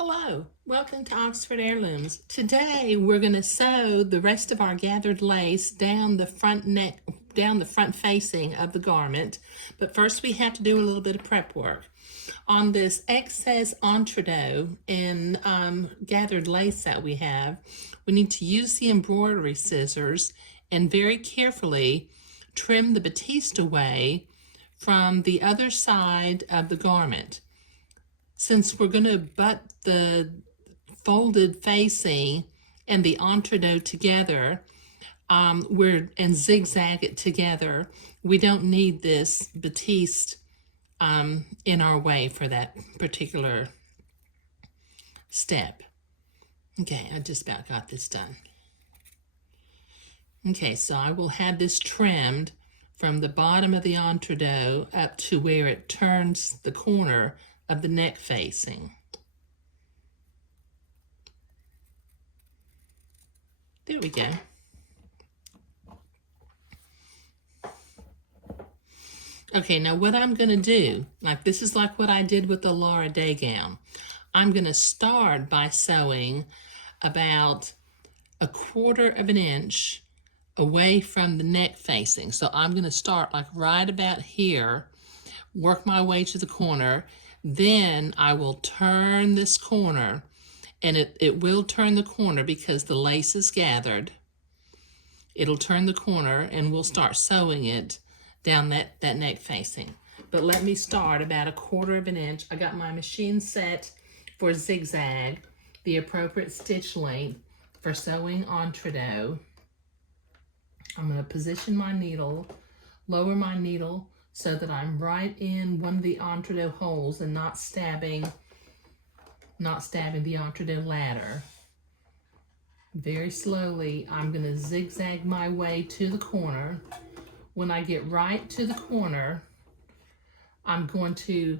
Hello, welcome to Oxford Heirlooms. Today we're going to sew the rest of our gathered lace down the front facing of the garment. But first we have to do a little bit of prep work. On this excess entredeaux and gathered lace that we have, we need to use the embroidery scissors and very carefully trim the batiste away from the other side of the garment. Since we're going to butt the folded facing and the entredeaux together, and zigzag it together, we don't need this batiste in our way for that particular step. Okay, I just about got this done. Okay, so I will have this trimmed from the bottom of the entredeaux up to where it turns the corner of the neck facing. There we go. Okay, now what I'm going to do, this is like what I did with the Laura Day gown. I'm going to start by sewing about 1/4 of an inch away from the neck facing. So I'm going to start like right about here, work my way to the corner. Then I will turn this corner, and it will turn the corner because the lace is gathered. It'll turn the corner, and we'll start sewing it down that neck facing. But let me start about 1/4 of an inch. I got my machine set for zigzag, the appropriate stitch length for sewing entredeaux. I'm going to position my needle, lower my needle, so that I'm right in one of the entredeaux holes and not stabbing the entredeaux ladder. Very slowly, I'm going to zigzag my way to the corner. When I get right to the corner, I'm going to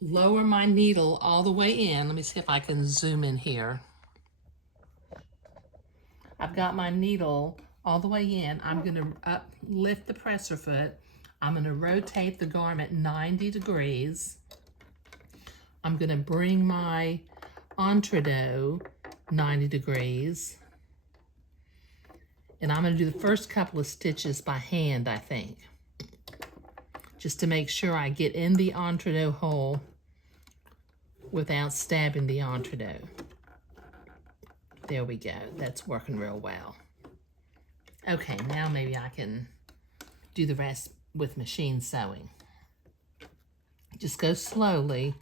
lower my needle all the way in. Let me see if I can zoom in here. I've got my needle all the way in. I'm going to lift the presser foot. I'm going to rotate the garment 90 degrees. I'm going to bring my entredeaux 90 degrees. And I'm going to do the first couple of stitches by hand, I think, just to make sure I get in the entredeaux hole without stabbing the entredeaux. There we go. That's working real well. Okay, now maybe I can do the rest with machine sewing. Just go slowly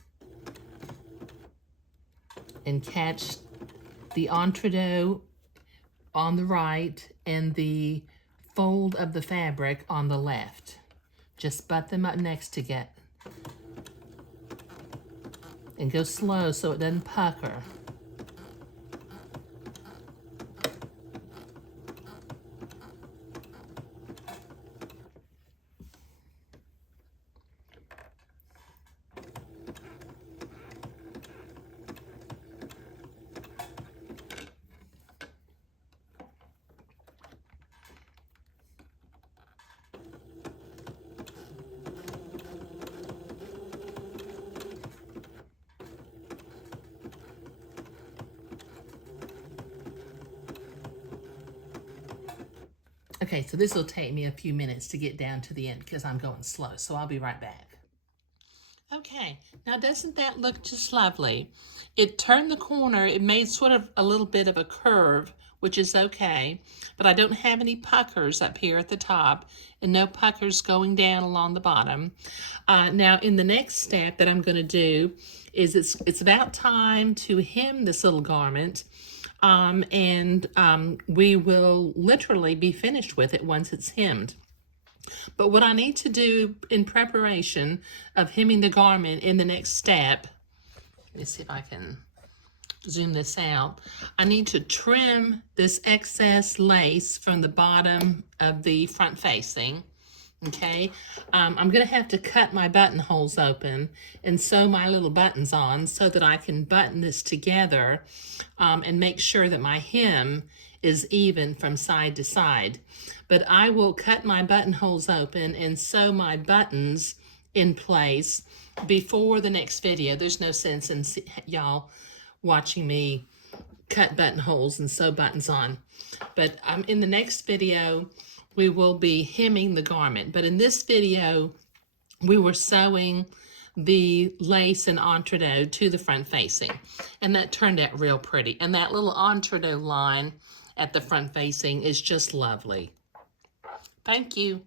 and catch the entredeaux on the right and the fold of the fabric on the left. Just butt them up next to get, and go slow so it doesn't pucker. Okay, so this will take me a few minutes to get down to the end because I'm going slow, so I'll be right back. Okay, now doesn't that look just lovely? It turned the corner, it made sort of a little bit of a curve, which is okay, but I don't have any puckers up here at the top and no puckers going down along the bottom. Now in the next step that I'm going to do is it's about time to hem this little garment. We will literally be finished with it once it's hemmed. But what I need to do in preparation of hemming the garment in the next step, let me see if I can zoom this out. I need to trim this excess lace from the bottom of the front facing. Okay, I'm going to have to cut my buttonholes open and sew my little buttons on so that I can button this together and make sure that my hem is even from side to side. But I will cut my buttonholes open and sew my buttons in place before the next video. There's no sense in y'all watching me cut buttonholes and sew buttons on. But in the next video, we will be hemming the garment. But in this video, we were sewing the lace and entredot to the front facing. And that turned out real pretty. And that little entredot line at the front facing is just lovely. Thank you.